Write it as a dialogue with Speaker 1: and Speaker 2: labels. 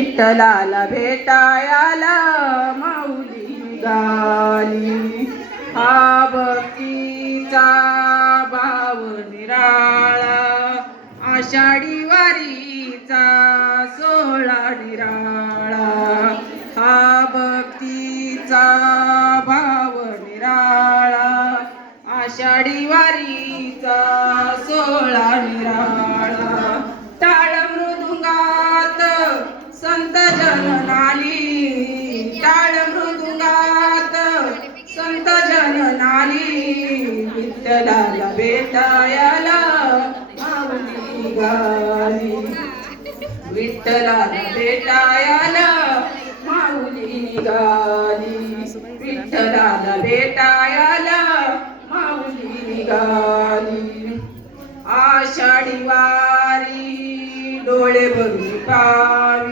Speaker 1: विठ्ठलाला भेटायाला माऊली निघाली हा भक्तीचा भाव निराळा आषाढी वारीचा सोहळा निराळा. हा भक्तीचा भाव निराळा आषाढी वारीचा सोहळा निराळा. जननाली विठ्ठलाला भेटायला माऊली गाली. विठ्ठलाला भेटायला माऊली निघाली विठ्ठलाला भेटायला माऊली निघाली आषाढी वारी डोळे भरून पावी